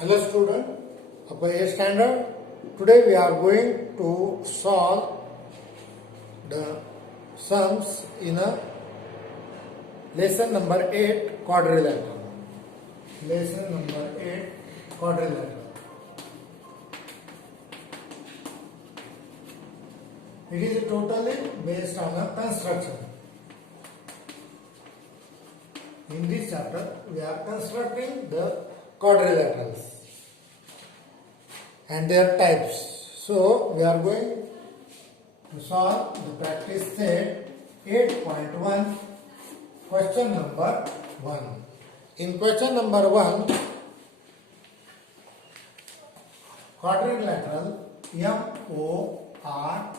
Hello student, upper A standard. Today we are going to solve the sums in a lesson number 8 quadrilateral. Lesson number 8 quadrilateral. It is totally based on a construction. In this chapter we are constructing the quadrilaterals and their types. So we are going to solve the practice set 8.1, question number 1. In question number 1, quadrilateral MORE.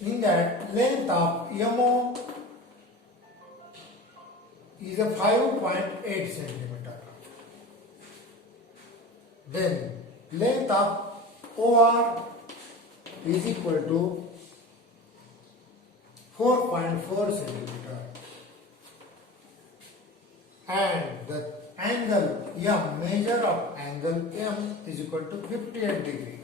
In that, length of MO is a 5.8 centimeter. Then length of OR is equal to 4.4 centimeter. And the angle M, measure of angle M is equal to 58 degree.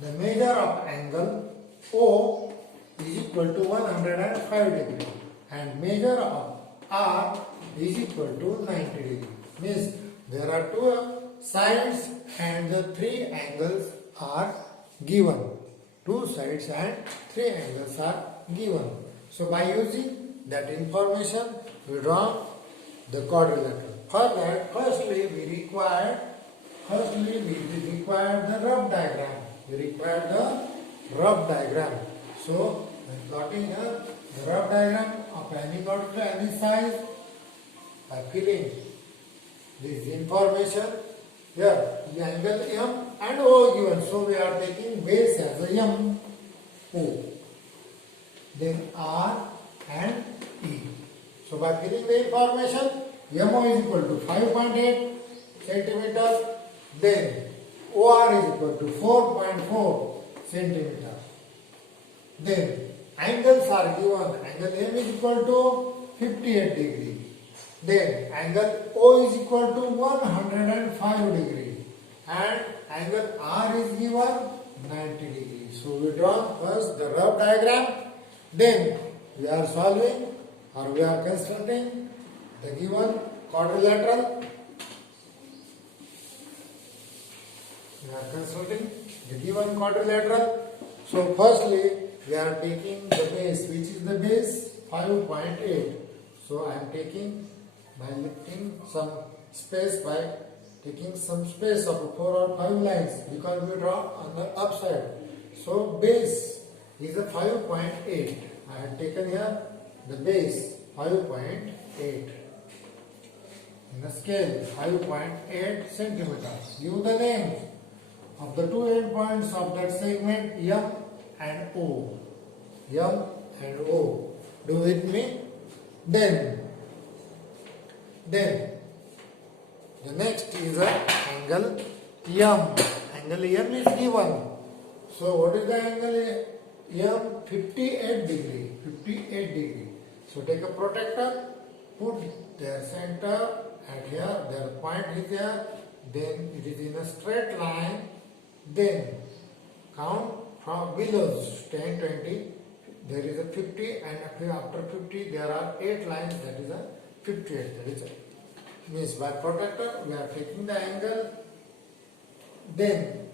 The measure of angle O is equal to 105 degree. And measure of R is equal to 90 degree. Means there are two sides and the three angles are given. Two sides and three angles are given. So by using that information, we draw the quadrilateral. For that, firstly we require the rough diagram. We require the rough diagram. So when plotting the rough diagram of any node to any size, by filling this information, here the angle M and O given. So we are taking base as a M, O. Then R and E. So by filling the information, MO is equal to 5.8 centimeter. Then OR is equal to 4.4 centimeter. Then angles are given. Angle M is equal to 58 degree. Then angle O is equal to 105 degree. And angle R is given 90 degree. So we draw first the rough diagram. Then we are solving or we are constructing the given quadrilateral. We are constructing the given quadrilateral. So firstly we are taking the base, which is the base 5.8. So I am taking by lifting some space, by taking some space of 4 or 5 lines, because we draw on the upside. So base is a 5.8. I have taken here the base 5.8. In the scale 5.8 centimeters. Give the names of the two end points of that segment M and O. M and O. Do with me. Then the next is a angle M. Angle M is given. So what is the angle M? 58 degree. 58 degree. So take a protractor, put their center at here, their point is there, then it is in a straight line, then count from below 10, 20, there is a 50, and after 50 there are 8 lines, that is a 58. That is means by protractor we are taking the angle, then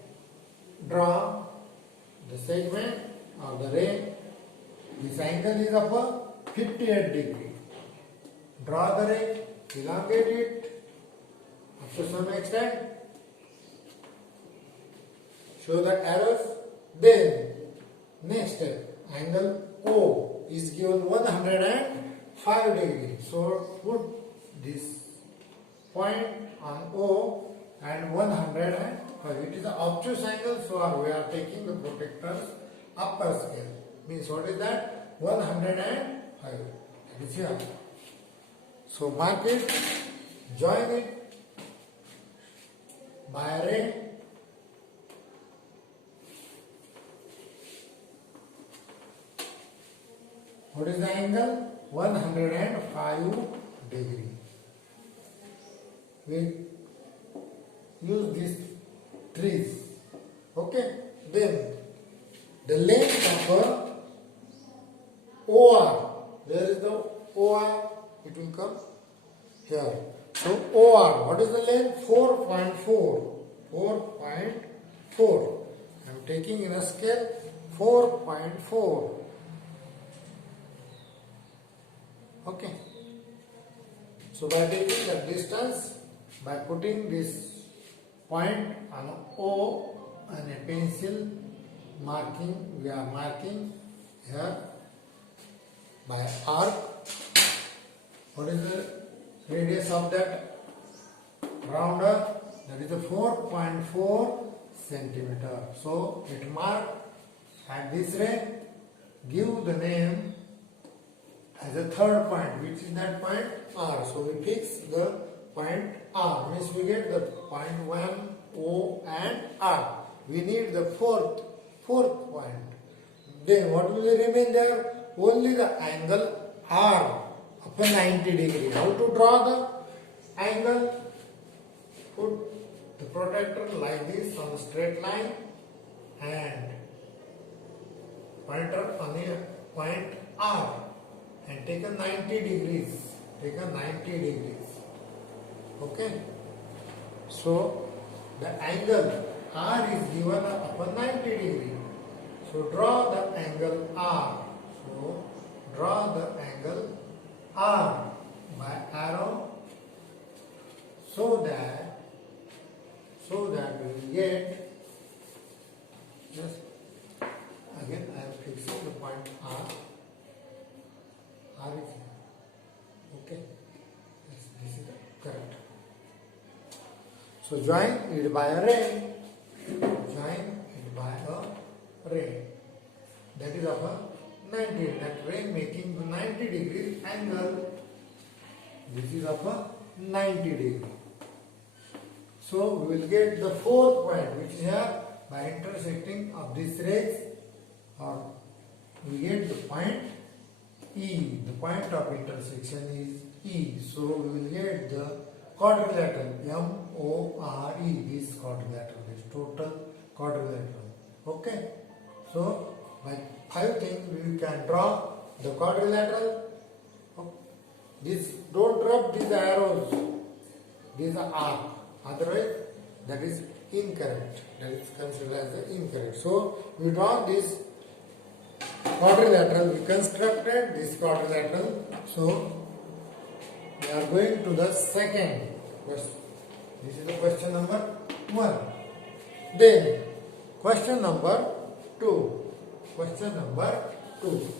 draw the segment or the ray. This angle is of a 58 degree. Draw the ray, elongate it up to some extent, show the arrows. Then next step, angle O is given 105 degree. So put this point on O and 105. It is an obtuse angle, so we are taking the protector's upper scale. Means what is that? 105. That is here. So mark it, join it by a ray. What is the angle? 105 degree. we use these trees. Okay. Then the length of a OR. Where is the OR? It will come here. So OR, what is the length? 4.4. 4.4. I am taking in a scale 4.4. Okay. So by taking the distance, by putting this point on O and a pencil marking, we are marking here by arc. What is the radius of that rounder? That is a 4.4 centimeter. So it mark at this way. Give the name as a third point. Which is that point? R. So we fix the point R. Means we get the point 1, O and R. We need the fourth point. Then what will remain there? Only the angle R upon 90 degree. How to draw the angle? Put the protractor like this on a straight line and pointer on the point R and take a 90 degrees. Take a 90 degrees. Okay. So the angle R is given upon 90 degree. So draw the angle R. So draw the angle R by arrow so that we get, just again I am fixing the point R. R is here. Okay. Yes, this is correct. So join it by a ray. Join it by a ray. That is of a 90. That ray making the 90 degree angle. This is of a 90 degree. So we will get the fourth point, which is here by intersecting of these rays, or we get the point E. The point of intersection is E. So we will get the quadrilateral MORE. This quadrilateral, this total quadrilateral. Okay. So by 5 things we can draw the quadrilateral. This, don't rub these arrows. These are arc. Otherwise, that is incorrect. That is considered as the incorrect. So we draw this quadrilateral. We constructed this quadrilateral. So we are going to the second question. This is the question number 1. Then question number 2. Question number 2.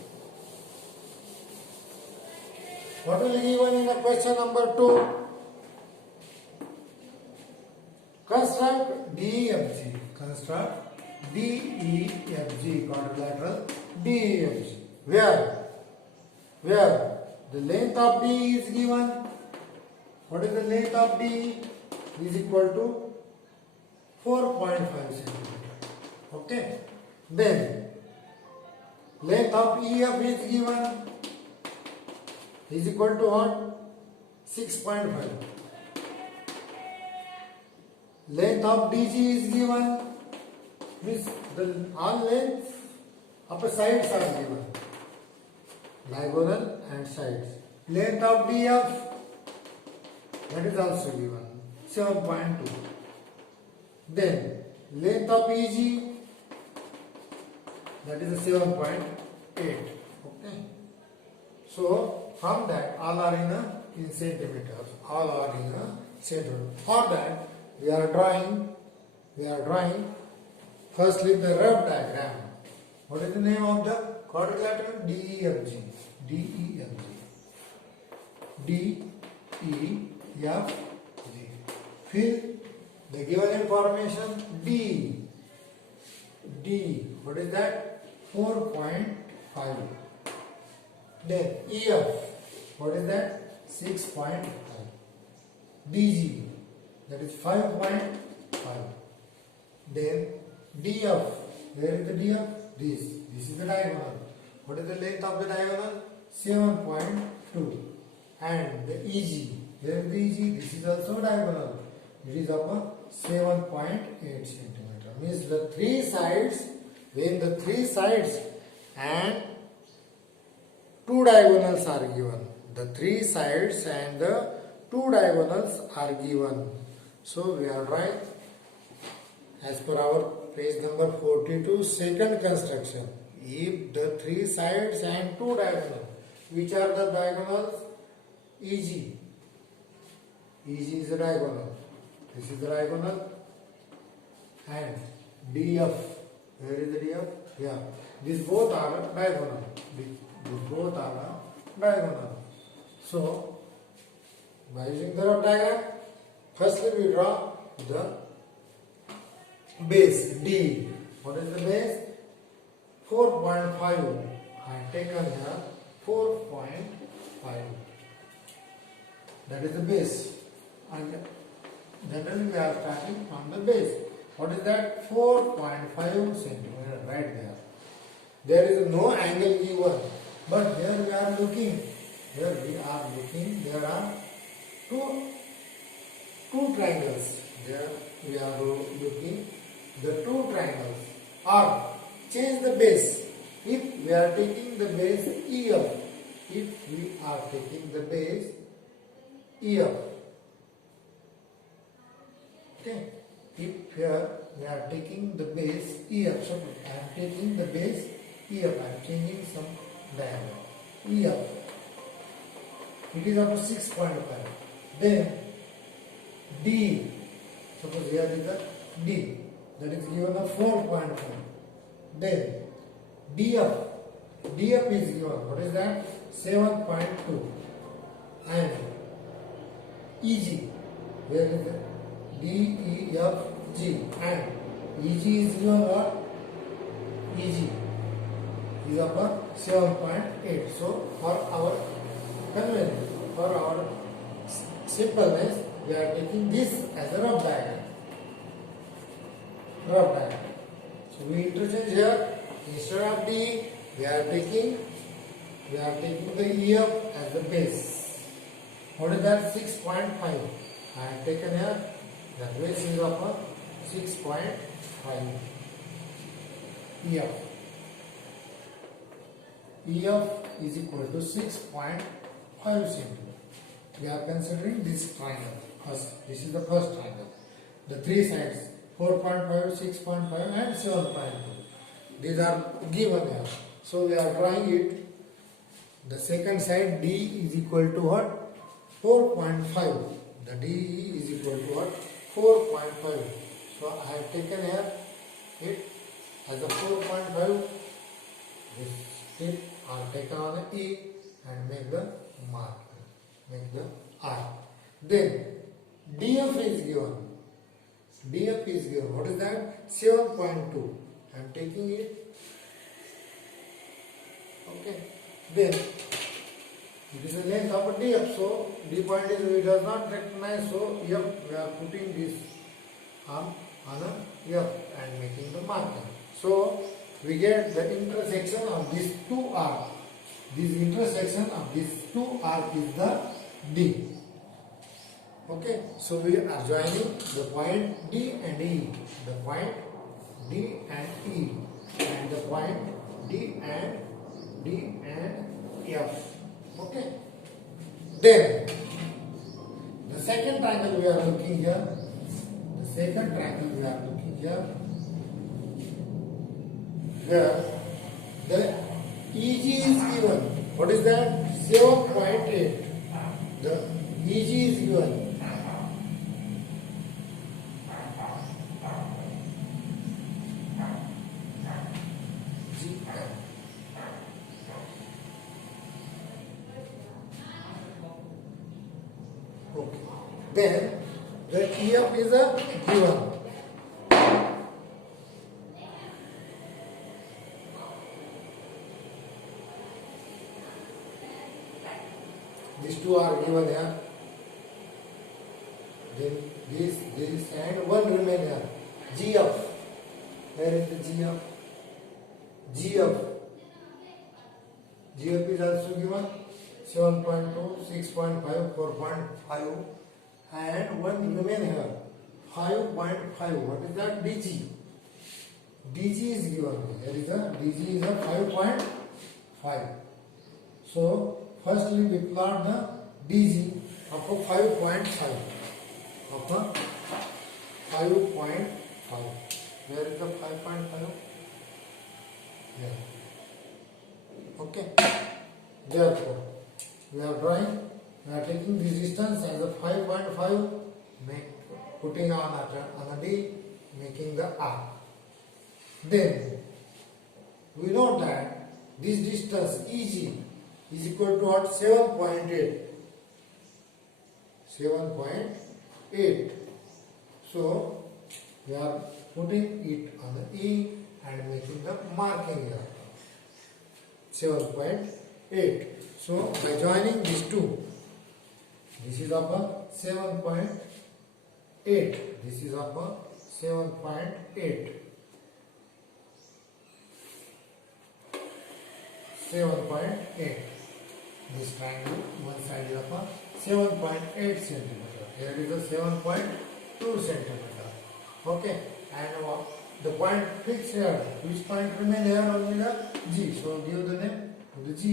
What will be given in the question number 2? Construct DEFG. Construct DEFG, quadrilateral DEFG. Where the length of D is given. What is the length of D? Is equal to 4.5 centimeter. Okay. Then length of EF is given. Is equal to what? 6.5. Length of DG is given. Means the all lengths of the sides are given. Diagonal and sides. Length of DF, that is also given. 7.2. Then length of EG, that is a 7.8. Okay. So from that, all are in centimeters. All are in centimeters. For that, we are drawing firstly the rough diagram. What is the name of the quadrilateral? DEFG. DEFG. DEFG. Fill the given information. D. What is that? 4.5. Then EF. What is that? 6.5. DG. That is 5.5. Then DF. Where is the DF? This is the diagonal. What is the length of the diagonal? 7.2. And the EG. Here is the EG. This is also diagonal. It is of 7.8 centimeter. Means the three sides, when the three sides and two diagonals are given. The three sides and the two diagonals are given. So we are right as per our page number 42, second construction. If the three sides and two diagonals, which are the diagonals? EG. EG is a diagonal. This is the diagonal. And DF. Where is the DF? Yeah. These both are diagonal. These both are diagonal. So, by using the rough diagram, firstly we draw the base D. What is the base? 4.5. I have taken here 4.5. That is the base. And generally we are starting from the base. What is that? 4.5 centimeter right there. There is no angle given. But here we are looking. There are two triangles. There we are looking. The two triangles are change the base. If we are taking the base EF, okay. If here we are taking the base EF, so I am taking the base EF. I am changing some diagram. EF. It is up to 6.5. Then D. Suppose here is the D. That is given a 4.5. Then DF. DF is given. What is that? 7.2. And EG. Where is it? DEFG. And EG is given what? EG is about 7.8. So for our convenience, for our simpleness, we are taking this as a rough diagram. So we interchange here. Instead of D, we are taking the EF as the base. What is that? 6.5. I have taken here the base is of 6.5 EF. EF is equal to 6.5 centimeter. We are considering this triangle. First, this is the first triangle. The three sides 4.5, 6.5 and 7.2. These are given here. So we are drawing it. The second side D is equal to what? 4.5. The DE is equal to what? 4.5. So I have taken here it as a 4.5. This tip are taken on the E and make the mark. Make the R. Then DF is given. DF is given. What is that? 7.2. I am taking it. Okay. Then it is the length of a DF. So D point is we does not recognize. So F we are putting this arm on a F and making the marker. So we get the intersection of these two arcs. This intersection of these two arcs is the D. Okay, so we are joining the point D and E, the point D and E, and the point D and F. Okay. Then the second triangle we are looking here. The second triangle we are looking here. Here the EG is given. What is that? 7.8. The EG is given. Okay. Then the EF is a given. These two are given here. Then this and one remain here. GF. Where is the GF? GF. GF is also given 7.2, 6.5, 4.5, and one remain here, 5.5. What is that? DG. DG is given. Here is a DG is a 5.5. So firstly we plot the DG of a 5.5. Of a 5.5. Where is the 5.5? Here. Okay. Therefore, we are taking this distance as a 5.5, putting on a D, making the arc. Then, we know that this distance EG is equal to what? 7.8. 7.8. So, we are putting it on the E and making the marking here. 7.8. So by joining these two, this is of a 7.8. This is of a 7.8. 7.8. This triangle, one side is of a 7.8 centimeter. Here is a 7.2 centimeter. Okay, and the point fixed here, which point remain here? Only the G. So give the name to the G.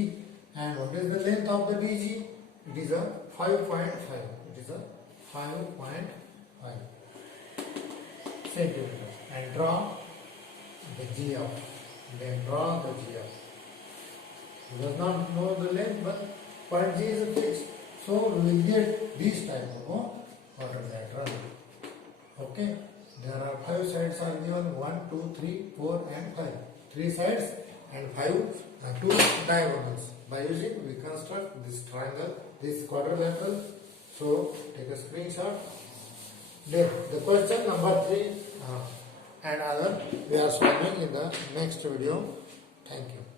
And what is the length of the DG? It is a 5.5. It is a 5.5 centimeter. And draw the GF. Then draw the GF. We does not know the length, but point G is fixed. So we will get this type of quadrilateral. Okay. There are 5 sides are given, 1, 2, 3, 4 and 5. 3 sides and 2 diagonals. By using, we construct this triangle, this quadrilateral. So take a screenshot. Then the question number 3 and other we are solving in the next video. Thank you.